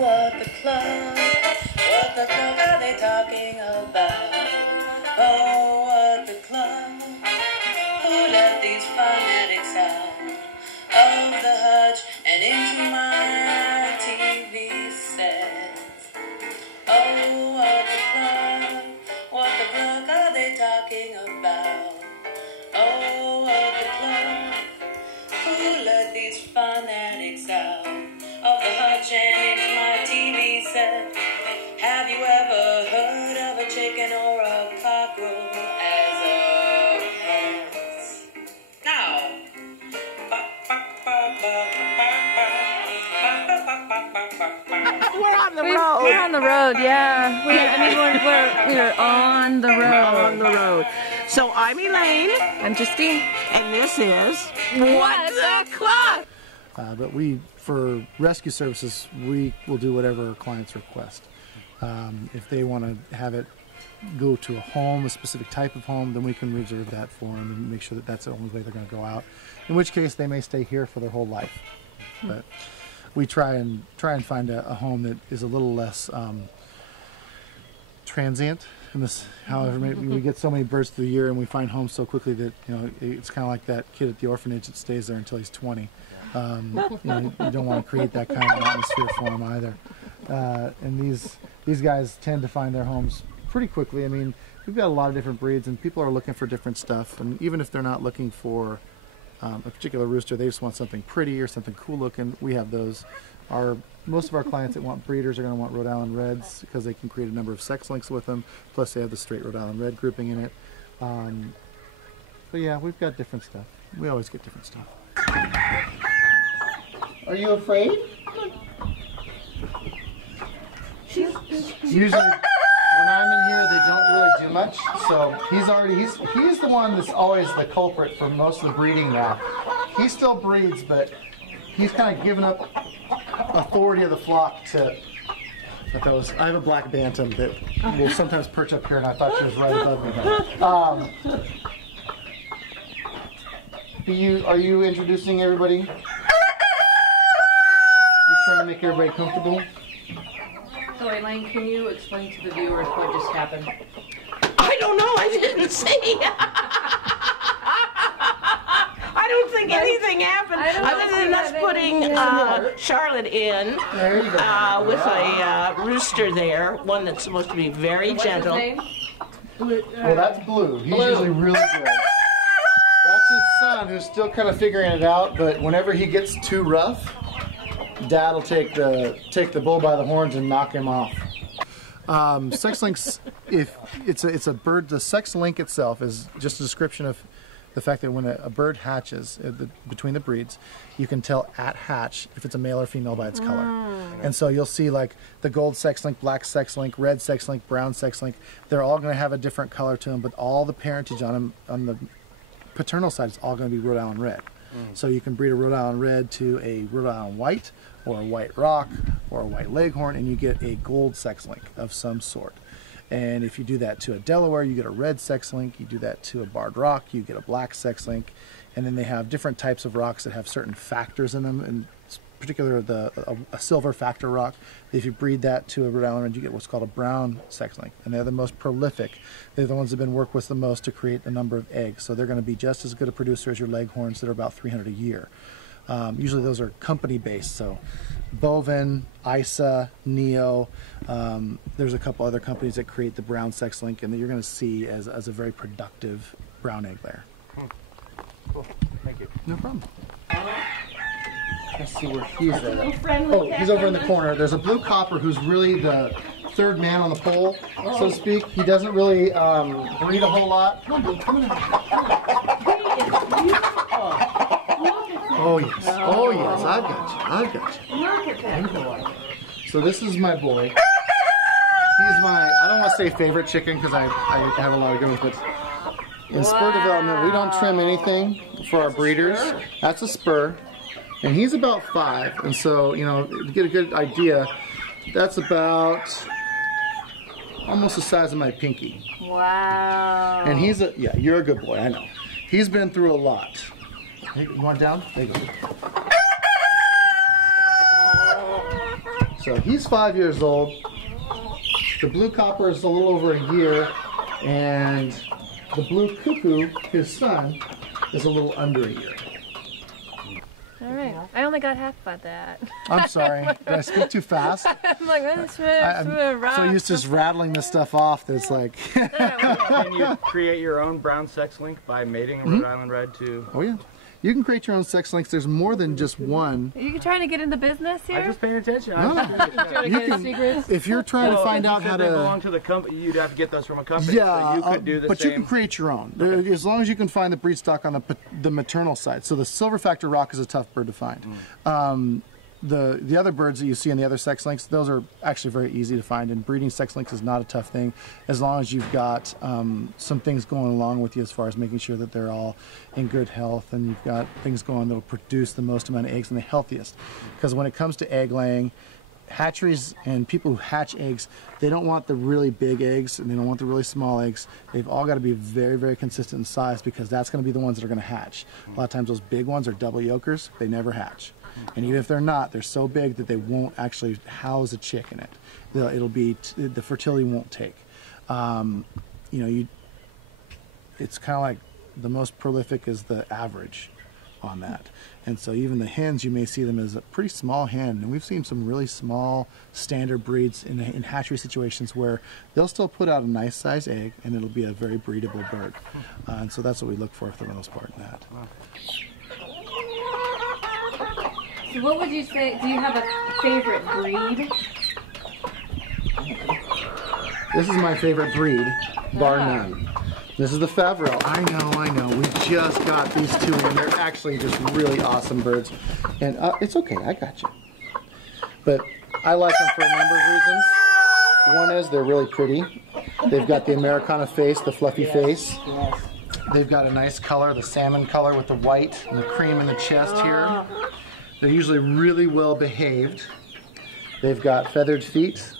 what the cluck are they talking about? Oh, what the cluck, who let these phonetics out of the hutch and into my TV set? Oh, what the cluck are they talking about? Oh, what the cluck, who let these phonetics out of the hutch and into my TV set? Have you ever heard of a chicken or a cockerel as a pet? Now. We're on the road. We're on the road, yeah. We're on the road. We're on the road. So I'm Elaine. I'm Justine. And this is What the Cluck? But for rescue services, we will do whatever our clients request. If they want to have it go to a home, a specific type of home, then we can reserve that for them and make sure that that's the only way they're going to go out. In which case, they may stay here for their whole life. But we try and find a home that is a little less transient. In this, however, we get so many births through the year, and we find homes so quickly that it's kind of like that kid at the orphanage that stays there until he's 20. You don't want to create that kind of atmosphere for them either. And these guys tend to find their homes pretty quickly. I mean, we've got a lot of different breeds, and people are looking for different stuff. And even if they're not looking for a particular rooster, they just want something pretty or something cool looking, we have those. Most of our clients that want breeders are going to want Rhode Island Reds because they can create a number of sex links with them, plus they have the straight Rhode Island Red grouping in it. But yeah, we've got different stuff. We always get different stuff. Are you afraid? Usually when I'm in here, they don't really do much, so he's the one that's always the culprit for most of the breeding now. He still breeds, but he's kind of given up authority of the flock to those. I have a black bantam that will sometimes perch up here, and I thought she was right above me. Are you introducing everybody? Just trying to make everybody comfortable. So Elaine, can you explain to the viewers what just happened? I don't know. I didn't see. I don't think anything happened other than us putting Charlotte in with a rooster there, one that's supposed to be very gentle. His name? Well, that's Blue. He's usually really good. That's his son, who's still kind of figuring it out, but whenever he gets too rough, Dad will take the bull by the horns and knock him off. Sex links, if it's a bird, the sex link itself is just a description of the fact that when a bird hatches between the breeds, you can tell at hatch if it's a male or female by its color. And so you'll see like the gold sex link, black sex link, red sex link, brown sex link. They're all going to have a different color to them, but all the parentage on them on the paternal side is all going to be Rhode Island Red. So you can breed a Rhode Island Red to a Rhode Island White or a White Rock or a White Leghorn, and you get a gold sex link of some sort. And if you do that to a Delaware, you get a red sex link. You do that to a Barred Rock, you get a black sex link. And then they have different types of rocks that have certain factors in them, in particular a silver factor rock. If you breed that to a Rhode Island Red, you get what's called a brown sex link. And they're the most prolific. They're the ones that have been worked with the most to create a number of eggs. So they're going to be just as good a producer as your Leghorns that are about 300 a year. Usually those are company-based, so Bovin, ISA, Neo, there's a couple other companies that create the brown sex link, and that you're going to see as a very productive brown egg layer. Cool. Thank you. No problem. Let's see where he's at. Oh, he's over in the corner. There's a blue copper who's really the third man on the pole, so to speak. He doesn't really breed a whole lot. Come on, come on. Oh yes, oh yes, I've got you. Look at that. So this is my boy. He's my, I don't want to say favorite chicken because I have a lot of good ones, but in spur development we don't trim anything for our breeders. That's a spur. And he's about 5, and so, to get a good idea, that's about almost the size of my pinky. Wow. And he's yeah, you're a good boy, I know. He's been through a lot. Hey, you want down? There you go. So he's 5 years old. The blue copper is a little over a year, and the blue cuckoo, his son, is a little under a year. All right. I only got half about that. I'm sorry. Did I speak too fast? I'm like, I'm so used to just rattling this stuff off that it's like... Can you create your own brown sex link by mating a Rhode Island Red to... Oh yeah. You can create your own sex links. There's more than just one. Are you trying to get into business here? I'm just paying attention. No. If you're trying to find out how to... They belong to the company, you'd have to get those from a company. Yeah, so you could do the but same. you can create your own. Okay. As long as you can find the breed stock on the maternal side. So the silver factor rock is a tough bird to find. The other birds that you see in the other sex links, those are actually very easy to find, and breeding sex links is not a tough thing as long as you've got some things going along with you as far as making sure that they're all in good health, and you've got things going that will produce the most amount of eggs and the healthiest. Because when it comes to egg laying, hatcheries and people who hatch eggs, they don't want the really big eggs and they don't want the really small eggs. They've all got to be very, very consistent in size, because that's going to be the ones that are going to hatch. A lot of times those big ones are double yolkers, they never hatch. And even if they're not, they're so big that they won't actually house a chick in it. It'll be, the fertility won't take. It's kind of like the most prolific is the average on that. And so even the hens, you may see them as a pretty small hen. And we've seen some really small standard breeds in hatchery situations where they'll still put out a nice size egg and it'll be a very breedable bird. And so that's what we look for the most part in that. So what would you say, do you have a favorite breed? This is my favorite breed, bar none. This is the Favrel. I know. We just got these two, and they're actually just really awesome birds. And it's okay, I got you. But I like them for a number of reasons. One is they're really pretty. They've got the Americana face, the fluffy face. Yes. They've got a nice color, the salmon color with the white and the cream in the chest here. They're usually really well behaved. They've got feathered feet.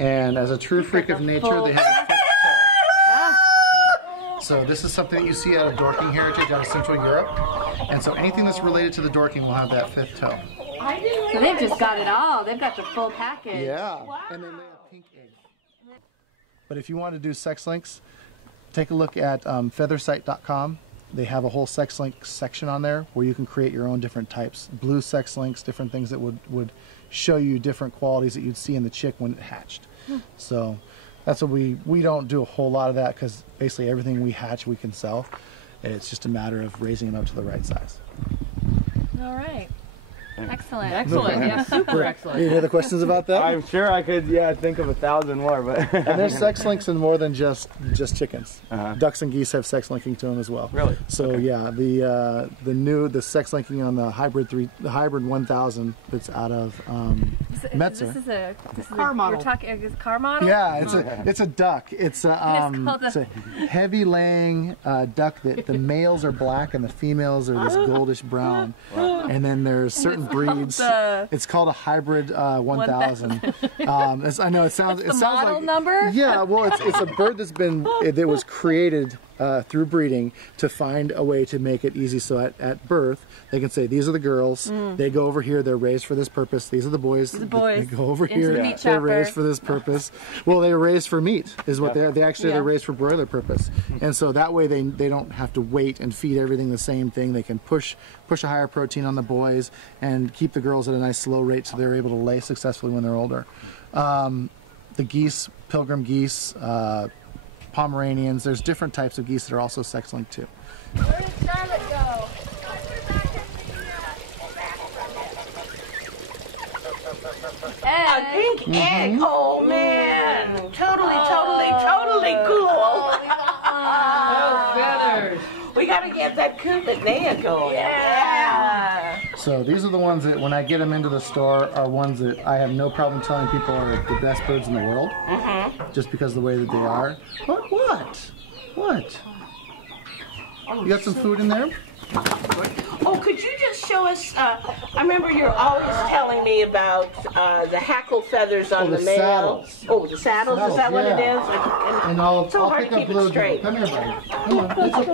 And as a true freak of nature, they have a fifth toe. So this is something that you see out of Dorking heritage out of Central Europe. And so anything that's related to the Dorking will have that fifth toe. So they've just got it all. They've got the full package. Yeah. Wow. And they lay a pink egg. But if you want to do sex links, take a look at feathersite.com. They have a whole sex link section on there where you can create your own different types. Blue sex links, different things that would show you different qualities that you'd see in the chick when it hatched. So that's what we don't do a whole lot of that, because basically everything we hatch we can sell. It's just a matter of raising them up to the right size. All right. Excellent. Excellent. Yeah, super excellent. Any other questions about that? I'm sure I could, think of 1,000 more, but... And there's sex links in more than just chickens. Ducks and geese have sex linking to them as well. Really? So yeah, the sex linking on the hybrid 1000 that's out of Metzer. This is a car model. We're talking a car model. Yeah, it's a duck. It's a heavy laying duck that the males are black and the females are this goldish brown. Wow. And then there's certain breeds. It's called a hybrid 1000. I know it sounds. What's the model number? Yeah, well, it's a bird that was created through breeding to find a way to make it easy. So at birth, they can say, these are the girls. They go over here. They're raised for this purpose. These are the boys. They go over here. They're raised for this purpose. Well, they're raised for meat, is what they're raised for broiler purpose. And so that way they don't have to wait and feed everything the same thing. They can push a higher protein on the boys and keep the girls at a nice slow rate so they're able to lay successfully when they're older. The geese, pilgrim geese, Pomeranians, there's different types of geese that are also sex linked too. Where did Charlotte go? A pink egg. Oh man, totally cool. Oh, feathers. We gotta get that coop at Naya going. Yeah. So these are the ones that when I get them into the store are ones that I have no problem telling people are the best birds in the world. Just because of the way that they are. But what? You got some food in there? Oh, could you just show us, I remember you're always telling me about the hackle feathers on the male. Saddles. Oh, the saddles, is that what it is? And I'll hard pick to up keep it Blue. straight. Come here, buddy.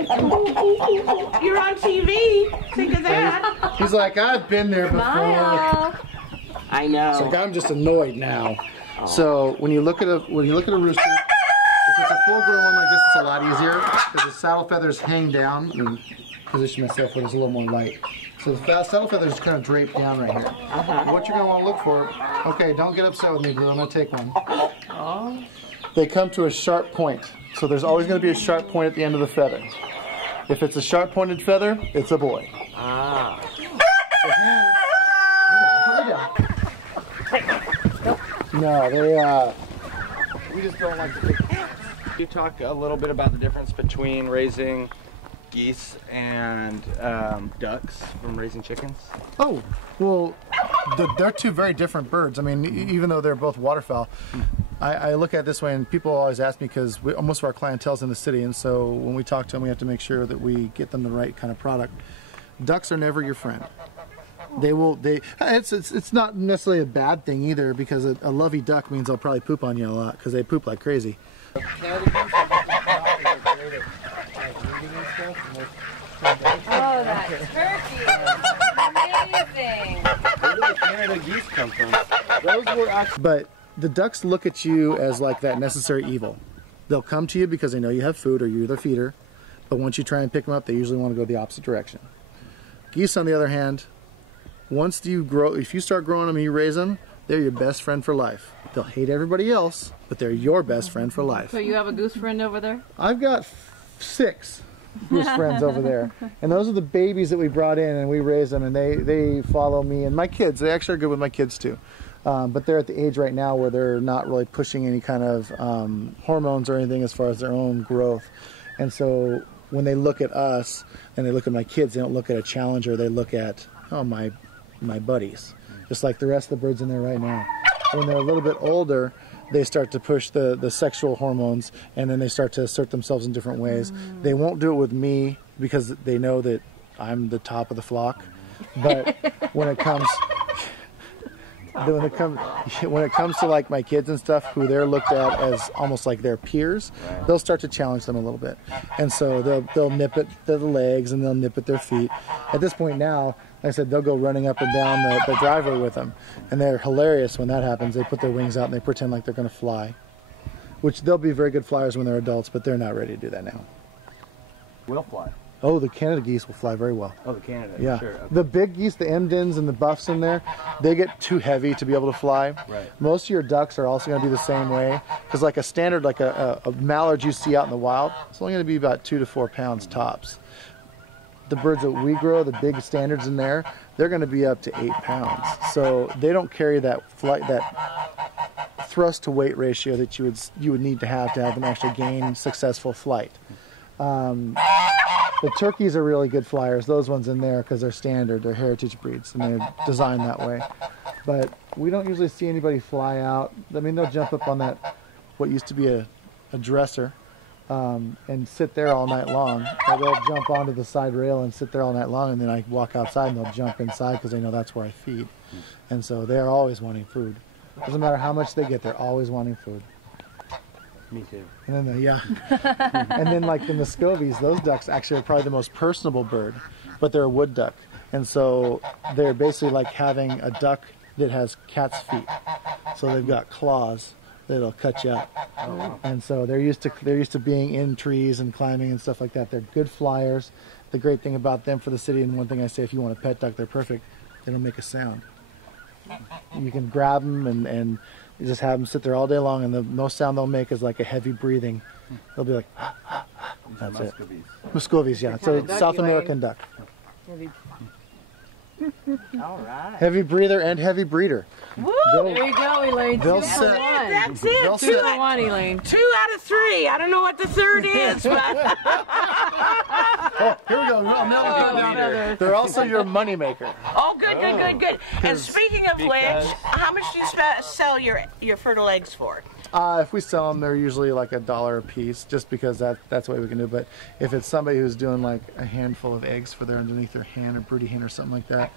Come on. You're on TV. Think of that. He's like, I've been there before. Smile. I know. So I'm just annoyed now. Oh. So when you look at a rooster, if it's a full-grown one like this, it's a lot easier because the saddle feathers hang down and position myself where it's a little more light. So the saddle feathers kind of drape down right here. What you're going to want to look for, okay, don't get upset with me, Blue, I'm going to take one. Oh. They come to a sharp point. So there's always going to be a sharp point at the end of the feather. If it's a sharp-pointed feather, it's a boy. Ah. No, we just don't like to take. You talk a little bit about the difference between raising geese and ducks from raising chickens? Oh, well, they're two very different birds. I mean, even though they're both waterfowl, I look at it this way, and people always ask me because most of our clientele's in the city, and so when we talk to them, we have to make sure that we get them the right kind of product. Ducks are never your friend. It's not necessarily a bad thing either, because a lovey duck means they'll probably poop on you a lot because they poop like crazy. Oh, that turkey is amazing. Where did the Canada geese come from? Those were actually, but the ducks look at you as like that necessary evil. They'll come to you because they know you have food or you're their feeder, but once you try and pick them up, they usually want to go the opposite direction. Geese, on the other hand, once you grow, if you start growing them and you raise them, they're your best friend for life. They'll hate everybody else, but they're your best friend for life. So you have a goose friend over there? I've got 6 goose friends over there, and those are the babies that we brought in, and we raise them, and they follow me and my kids. They actually are good with my kids too, but they're at the age right now where they're not really pushing any kind of hormones or anything as far as their own growth, and so when they look at us and they look at my kids, they don't look at a challenger. They look at, oh, my buddies, just like the rest of the birds in there right now. When they're a little bit older, they start to push the sexual hormones, and then they start to assert themselves in different ways. They won't do it with me because they know that I'm the top of the flock. But when it comes to like my kids and stuff, who they're looked at as almost like their peers, they'll start to challenge them a little bit, and so they'll nip at the legs and they'll nip at their feet. At this point now, like I said, they'll go running up and down the driveway with them, and they're hilarious when that happens. They put their wings out and they pretend like they're going to fly, which they'll be very good flyers when they're adults, but they're not ready to do that now. Will fly. Oh, the Canada geese will fly very well. Oh, the Canada, yeah. Sure. Okay. The big geese, the Emdens and the buffs in there, they get too heavy to be able to fly. Right. Most of your ducks are also going to be the same way, because like a standard, like a mallard you see out in the wild, it's only going to be about 2 to 4 pounds tops. The birds that we grow, the big standards in there, they're going to be up to 8 pounds. So they don't carry that thrust to weight ratio that you would need to have them actually gain successful flight. The turkeys are really good flyers, those ones in there, because they're standard, they're heritage breeds, and they're designed that way. But we don't usually see anybody fly out. I mean, they'll jump up on that, what used to be a dresser, and sit there all night long. Or they'll jump onto the side rail and sit there all night long, and then I walk outside and they'll jump inside because they know that's where I feed. And so they're always wanting food. Doesn't matter how much they get, they're always wanting food. Me too. And then and then like the Muscovies, those ducks actually are probably the most personable bird, but they're a wood duck, and so they're basically like having a duck that has cat's feet. So they've got claws that'll cut you up, and so they're used to being in trees and climbing and stuff like that. They're good flyers. The great thing about them for the city, and one thing I say, if you want a pet duck, they're perfect. They don't make a sound. You can grab them and you just have them sit there all day long, and the most sound they'll make is like a heavy breathing. They'll be like, that's it. Muscovies, yeah. So it's South American duck. All right. Heavy breather and heavy breeder. Woo! There you go, Elaine. That's it. 2 to 1, Elaine. 2 out of 3. I don't know what the third is, but oh, here we go. Now they're also your money maker. oh, good. And speaking of legs, how much do you sell your fertile eggs for? If we sell them, they're usually like $1 a piece, just because that's the way we can do it. But if it's somebody who's doing like a handful of eggs for underneath their hen or broody hen or something like that,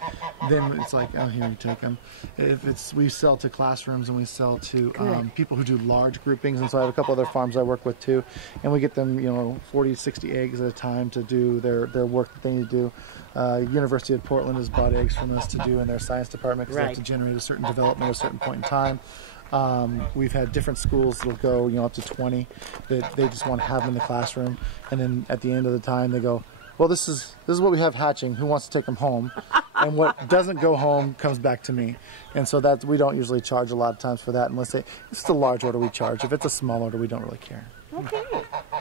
then it's like, oh, here you take them. If we sell to classrooms and we sell to people who do large groupings, and so I have a couple other farms I work with too, and we get them 40, 60 eggs at a time to do their work that they need to do. University of Portland has bought eggs from us to do in their science department because they have to generate a certain development at a certain point in time. We've had different schools that'll go, up to 20 that they just want to have in the classroom, and then at the end of the time they go, well, this is what we have hatching. Who wants to take them home? And what doesn't go home comes back to me. And so that we don't usually charge a lot of times for that unless if it's a large order we charge. If it's a small order, we don't really care. Okay.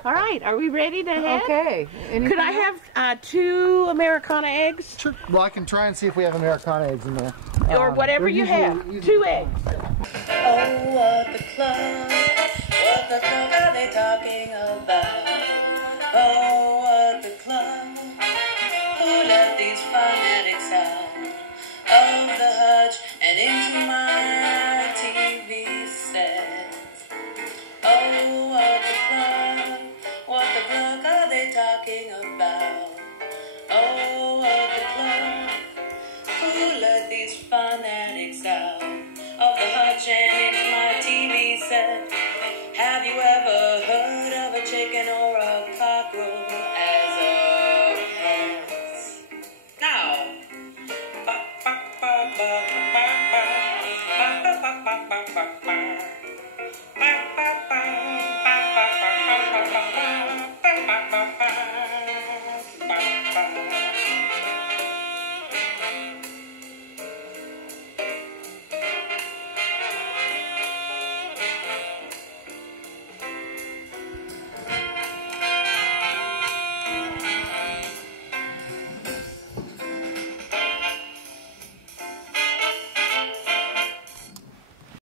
All right. Are we ready to head? Okay. Could I have 2 Americana eggs? Sure. Well, I can try and see if we have Americana eggs in there. Or whatever you have. 2 eggs. Oh, what the club are they talking about? Oh,